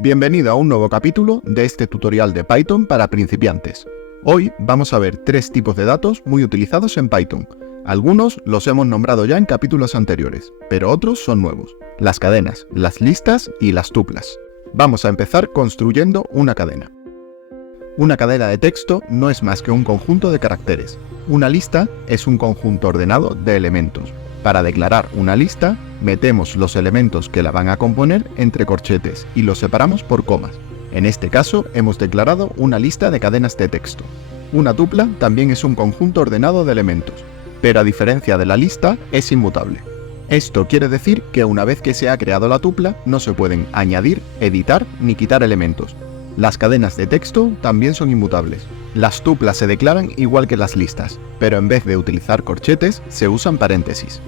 Bienvenido a un nuevo capítulo de este tutorial de Python para principiantes. Hoy vamos a ver tres tipos de datos muy utilizados en Python. Algunos los hemos nombrado ya en capítulos anteriores, pero otros son nuevos: las cadenas, las listas y las tuplas. Vamos a empezar construyendo una cadena. Una cadena de texto no es más que un conjunto de caracteres. Una lista es un conjunto ordenado de elementos. Para declarar una lista, metemos los elementos que la van a componer entre corchetes y los separamos por comas. En este caso, hemos declarado una lista de cadenas de texto. Una tupla también es un conjunto ordenado de elementos, pero a diferencia de la lista, es inmutable. Esto quiere decir que una vez que se ha creado la tupla, no se pueden añadir, editar ni quitar elementos. Las cadenas de texto también son inmutables. Las tuplas se declaran igual que las listas, pero en vez de utilizar corchetes, se usan paréntesis.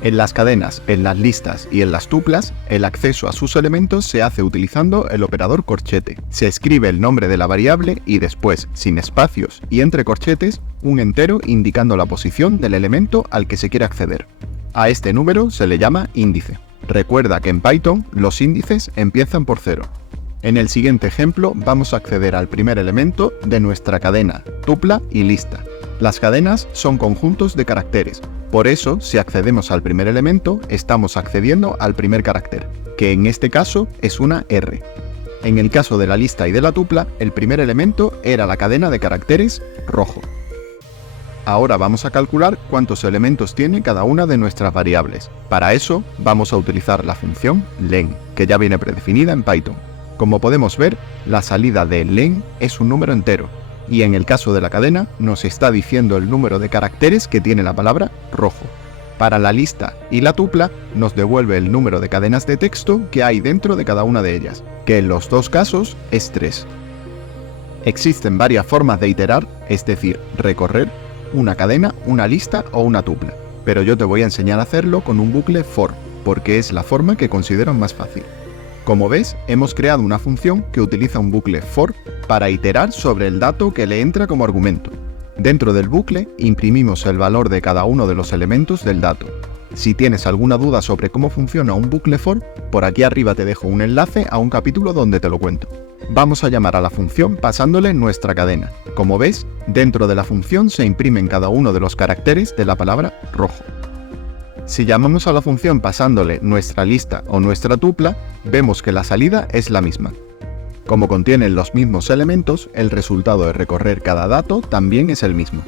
En las cadenas, en las listas y en las tuplas, el acceso a sus elementos se hace utilizando el operador corchete. Se escribe el nombre de la variable y después, sin espacios y entre corchetes, un entero indicando la posición del elemento al que se quiere acceder. A este número se le llama índice. Recuerda que en Python los índices empiezan por 0. En el siguiente ejemplo vamos a acceder al primer elemento de nuestra cadena, tupla y lista. Las cadenas son conjuntos de caracteres, por eso si accedemos al primer elemento estamos accediendo al primer carácter, que en este caso es una R. En el caso de la lista y de la tupla, el primer elemento era la cadena de caracteres rojo. Ahora vamos a calcular cuántos elementos tiene cada una de nuestras variables. Para eso vamos a utilizar la función len, que ya viene predefinida en Python. Como podemos ver, la salida de len es un número entero, y en el caso de la cadena nos está diciendo el número de caracteres que tiene la palabra rojo. Para la lista y la tupla nos devuelve el número de cadenas de texto que hay dentro de cada una de ellas, que en los dos casos es 3. Existen varias formas de iterar, es decir, recorrer una cadena, una lista o una tupla, pero yo te voy a enseñar a hacerlo con un bucle for, porque es la forma que considero más fácil. Como ves, hemos creado una función que utiliza un bucle for para iterar sobre el dato que le entra como argumento. Dentro del bucle, imprimimos el valor de cada uno de los elementos del dato. Si tienes alguna duda sobre cómo funciona un bucle for, por aquí arriba te dejo un enlace a un capítulo donde te lo cuento. Vamos a llamar a la función pasándole nuestra cadena. Como ves, dentro de la función se imprimen cada uno de los caracteres de la palabra rojo. Si llamamos a la función pasándole nuestra lista o nuestra tupla, vemos que la salida es la misma. Como contienen los mismos elementos, el resultado de recorrer cada dato también es el mismo.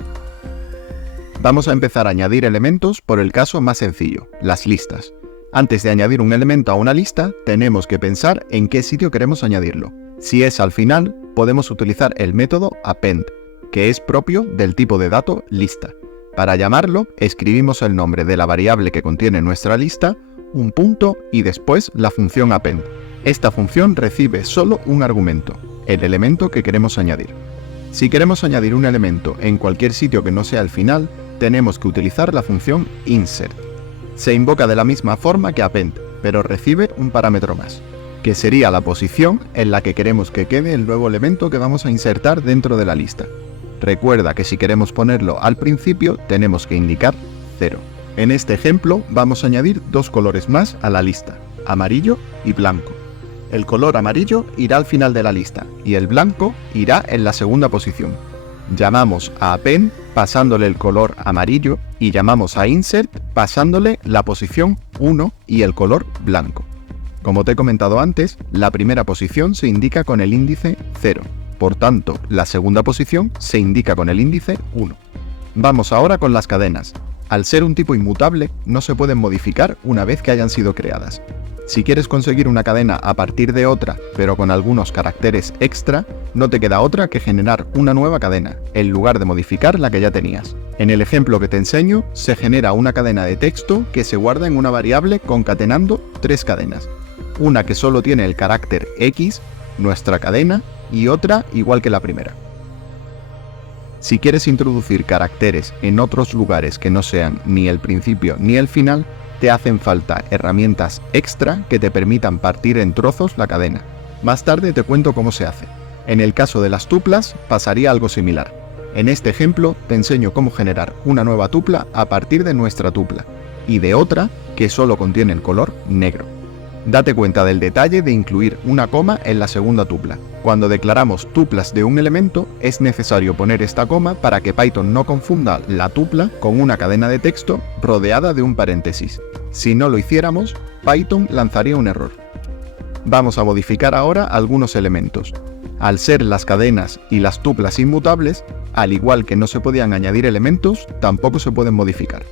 Vamos a empezar a añadir elementos por el caso más sencillo, las listas. Antes de añadir un elemento a una lista, tenemos que pensar en qué sitio queremos añadirlo. Si es al final, podemos utilizar el método append, que es propio del tipo de dato lista. Para llamarlo, escribimos el nombre de la variable que contiene nuestra lista, un punto y después la función append. Esta función recibe solo un argumento, el elemento que queremos añadir. Si queremos añadir un elemento en cualquier sitio que no sea el final, tenemos que utilizar la función insert. Se invoca de la misma forma que append, pero recibe un parámetro más, que sería la posición en la que queremos que quede el nuevo elemento que vamos a insertar dentro de la lista. Recuerda que si queremos ponerlo al principio, tenemos que indicar 0. En este ejemplo, vamos a añadir dos colores más a la lista, amarillo y blanco. El color amarillo irá al final de la lista y el blanco irá en la segunda posición. Llamamos a append pasándole el color amarillo y llamamos a insert pasándole la posición 1 y el color blanco. Como te he comentado antes, la primera posición se indica con el índice 0. Por tanto, la segunda posición se indica con el índice 1. Vamos ahora con las cadenas. Al ser un tipo inmutable, no se pueden modificar una vez que hayan sido creadas. Si quieres conseguir una cadena a partir de otra, pero con algunos caracteres extra, no te queda otra que generar una nueva cadena, en lugar de modificar la que ya tenías. En el ejemplo que te enseño, se genera una cadena de texto que se guarda en una variable concatenando tres cadenas. Una que solo tiene el carácter X, nuestra cadena, y otra igual que la primera. Si quieres introducir caracteres en otros lugares que no sean ni el principio ni el final, te hacen falta herramientas extra que te permitan partir en trozos la cadena. Más tarde te cuento cómo se hace. En el caso de las tuplas pasaría algo similar. En este ejemplo te enseño cómo generar una nueva tupla a partir de nuestra tupla y de otra que solo contiene el color negro. Date cuenta del detalle de incluir una coma en la segunda tupla. Cuando declaramos tuplas de un elemento, es necesario poner esta coma para que Python no confunda la tupla con una cadena de texto rodeada de un paréntesis. Si no lo hiciéramos, Python lanzaría un error. Vamos a modificar ahora algunos elementos. Al ser las cadenas y las tuplas inmutables, al igual que no se podían añadir elementos, tampoco se pueden modificar.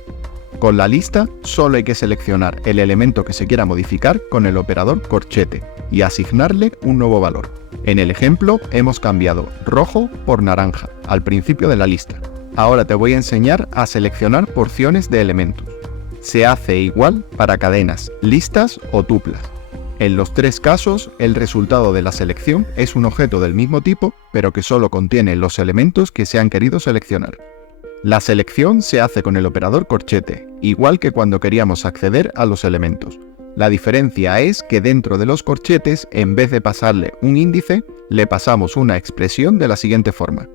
Con la lista, solo hay que seleccionar el elemento que se quiera modificar con el operador corchete y asignarle un nuevo valor. En el ejemplo, hemos cambiado rojo por naranja al principio de la lista. Ahora te voy a enseñar a seleccionar porciones de elementos. Se hace igual para cadenas, listas o tuplas. En los tres casos, el resultado de la selección es un objeto del mismo tipo, pero que solo contiene los elementos que se han querido seleccionar. La selección se hace con el operador corchete, igual que cuando queríamos acceder a los elementos. La diferencia es que dentro de los corchetes, en vez de pasarle un índice, le pasamos una expresión de la siguiente forma: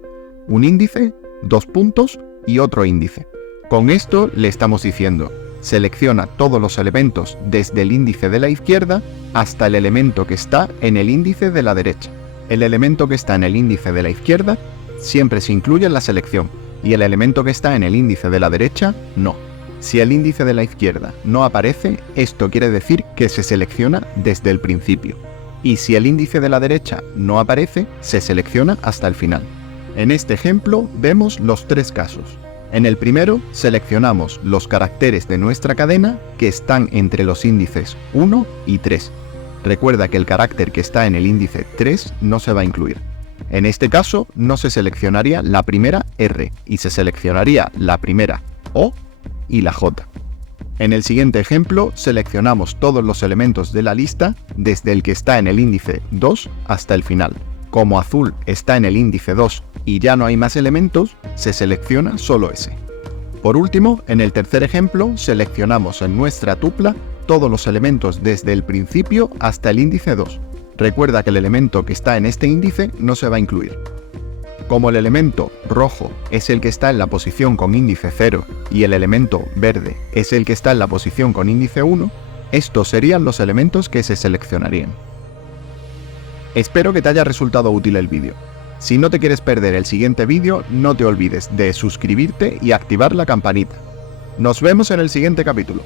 un índice, dos puntos y otro índice. Con esto le estamos diciendo: selecciona todos los elementos desde el índice de la izquierda hasta el elemento que está en el índice de la derecha. El elemento que está en el índice de la izquierda siempre se incluye en la selección, y el elemento que está en el índice de la derecha, no. Si el índice de la izquierda no aparece, esto quiere decir que se selecciona desde el principio. Y si el índice de la derecha no aparece, se selecciona hasta el final. En este ejemplo vemos los tres casos. En el primero, seleccionamos los caracteres de nuestra cadena que están entre los índices 1 y 3. Recuerda que el carácter que está en el índice 3 no se va a incluir. En este caso, no se seleccionaría la primera R y se seleccionaría la primera O y la J. En el siguiente ejemplo, seleccionamos todos los elementos de la lista desde el que está en el índice 2 hasta el final. Como azul está en el índice 2 y ya no hay más elementos, se selecciona solo ese. Por último, en el tercer ejemplo, seleccionamos en nuestra tupla todos los elementos desde el principio hasta el índice 2. Recuerda que el elemento que está en este índice no se va a incluir. Como el elemento rojo es el que está en la posición con índice 0 y el elemento verde es el que está en la posición con índice 1, estos serían los elementos que se seleccionarían. Espero que te haya resultado útil el vídeo. Si no te quieres perder el siguiente vídeo, no te olvides de suscribirte y activar la campanita. Nos vemos en el siguiente capítulo.